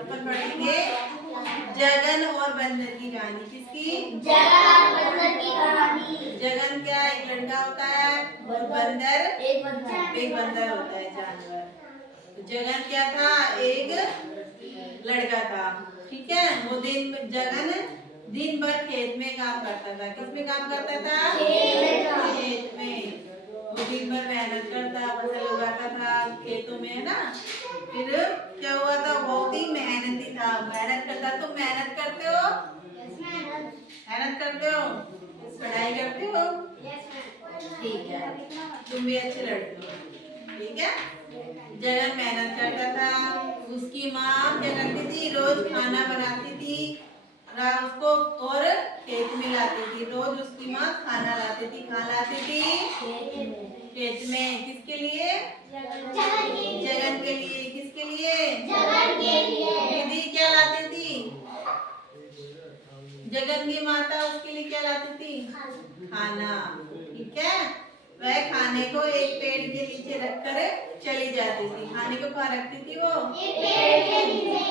अपन पढ़ेंगे जगन और बंदर की कहानी। किसकी? जगन और बंदर की कहानी। जगन क्या एक लड़का होता है, बंदर एक बंदर होता है जानवर। तो जगन क्या था? एक लड़का था, ठीक है। वो जगन दिन भर खेत में काम करता था। किसमें काम करता था? खेत में। वो दिन भर मेहनत करता, फसल उगाता था खेतों में, है ना। फिर क्या हुआ था? बहुत ही मेहनती था, मेहनत करता। तुम मेहनत करते हो? मेहनत करते हो? पढ़ाई करते हो? ठीक है, तुम भी अच्छे लड़के हो, ठीक है। जगन मेहनत करता था। उसकी माँ क्या करती थी? रोज खाना बनाती थी उसको और खेत में लाती थी। रोज उसकी माँ खाना लाती थी। कहाँ लाती थी? खेत में। किसके लिए? जगन के लिए। किसके लिए? जगन के लिए। दीदी क्या लाती थी? जगन की माता उसके लिए क्या लाती थी? खाना, ठीक है। वह खाने को एक पेड़ के नीचे रखकर चली जाती थी। खाने को कहाँ रखती थी वो?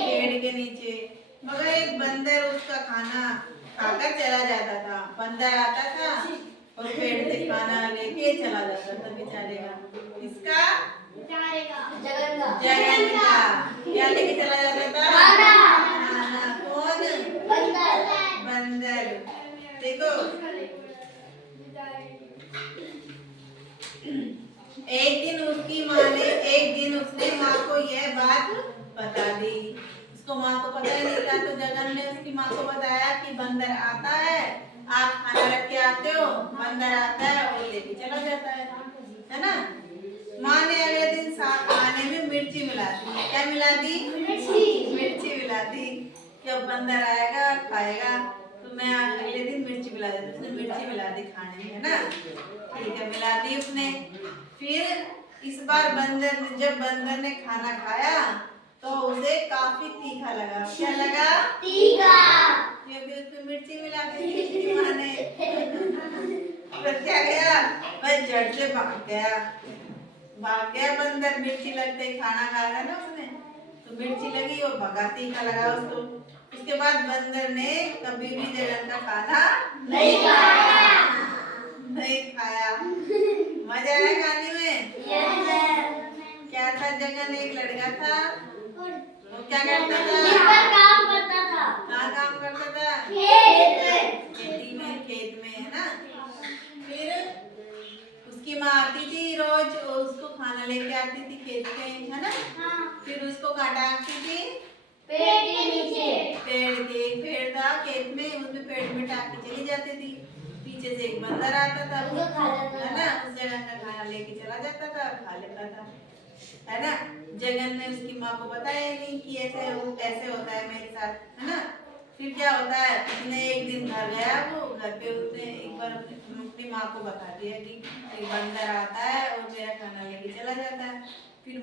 पेड़ के नीचे। मगर एक बंदर उसका खाना खाकर चला जाता था। बंदर आता था और पेड़ से खाना लेके चला जाता था बेचारे का। किसका? जगन का। क्या लेके चला जाता था? खाना। कौन? बंदर। देखो, एक दिन उसने माँ को यह बात बता दी। उसको माँ को पता ही नहीं था, तो जगन ने उसकी माँ को बताया कि बंदर आता है, आप खाना रख के आते हो, बंदर आता है और लेके चला जाता है ना। माँ ने अगले दिन खाने में मिर्ची मिला दी। क्या मिला दी? मिर्ची मिला दी। जब बंदर आएगा खाएगा तो मैं अगले दिन मिर्ची मिला देती। उसने मिर्ची मिला दी खाने में, है ना। ठीक है, मिला दी उसने। फिर इस बार जब बंदर ने खाना खाया तो उसे काफी तीखा लगा। क्या लगा? तीखा। क्योंकि उसमें मिर्ची मिला दी थी उसकी माँ ने। फिर क्या गया? वह झट से भाग गया बंदर। मिर्ची लगते ही खाना खाया ना उसने, तो मिर्ची लगी और भगा, तीखा लगा उसको। उसके बाद बंदर ने कभी भी जगन का खाना नहीं खाया। मजा आया खाने में। क्या था? जगन एक लड़का था। वो क्या करता था? काम करता था। कहाँ काम करता था? खेत में, है ना। फिर उसकी माँ आती थी रोज, उसको खाना लेके आती थी खेत में, है ना। फिर उसको काटाती थी पेड़ के नीचे। पेड़ था खेत में, उसमें पेड़ में टांग के चली जाती थी। पीछे से एक बंदर आता था, है ना। उस जगन का खाना लेके चला जाता था और खा लेता था, है ना। जगन ने उसकी माँ को बताया नहीं कि ऐसे होता है मेरे साथ, है ना। फिर क्या होता है? उसने एक दिन घर गया, वो घर पे उसने एक बार अपनी माँ को बता दिया कि एक बंदर आता है और मेरा खाना लेके चला जाता है। फिर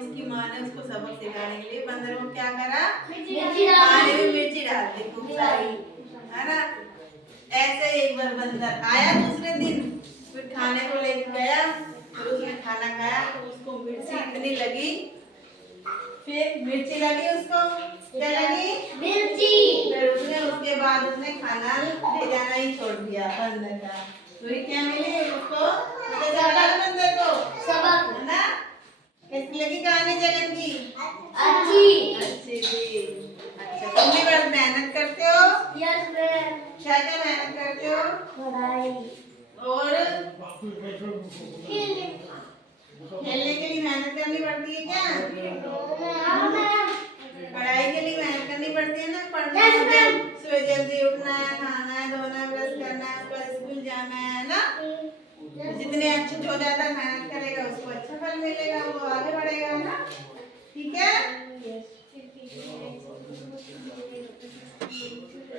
उसकी माँ ने उसको सबक सिखाने के लिए बंदर को क्या करा? खाने में मिर्ची डाल दी खूब सारी, है ना। ऐसे एक बार बंदर आया दूसरे दिन, फिर खाने को लेके गया, फिर उसने खाना खाया तो उसको मिर्ची इतनी लगी। फिर मिर्ची लगी उसको, क्या लगी? मिर्ची। फिर उसके बाद उसने खाना ले जाना ही छोड़ दिया बंदर का। तो ये क्या मिली उसको? बंदर को सबक, है ना। कैसी लगी कहानी जगन की? अच्छी थी। अच्छा, तुम भी बस मेहनत करते हो? Yes ma'am. क्या क्या मेहनत करते हो? पढ़ाई और खेलने के लिए मेहनत करनी पड़ती है क्या? पढ़ाई के लिए मेहनत करनी पड़ती है ना। पढ़ना है, सुबह जल्दी उठना है, नहाना है, धोना है, ब्रश करना है, उसके बाद स्कूल जाना है ना। जितने अच्छे हो ज्यादा मेहनत करेगा उसको अच्छा फल मिलेगा, वो आगे बढ़ेगा ना, ठीक है।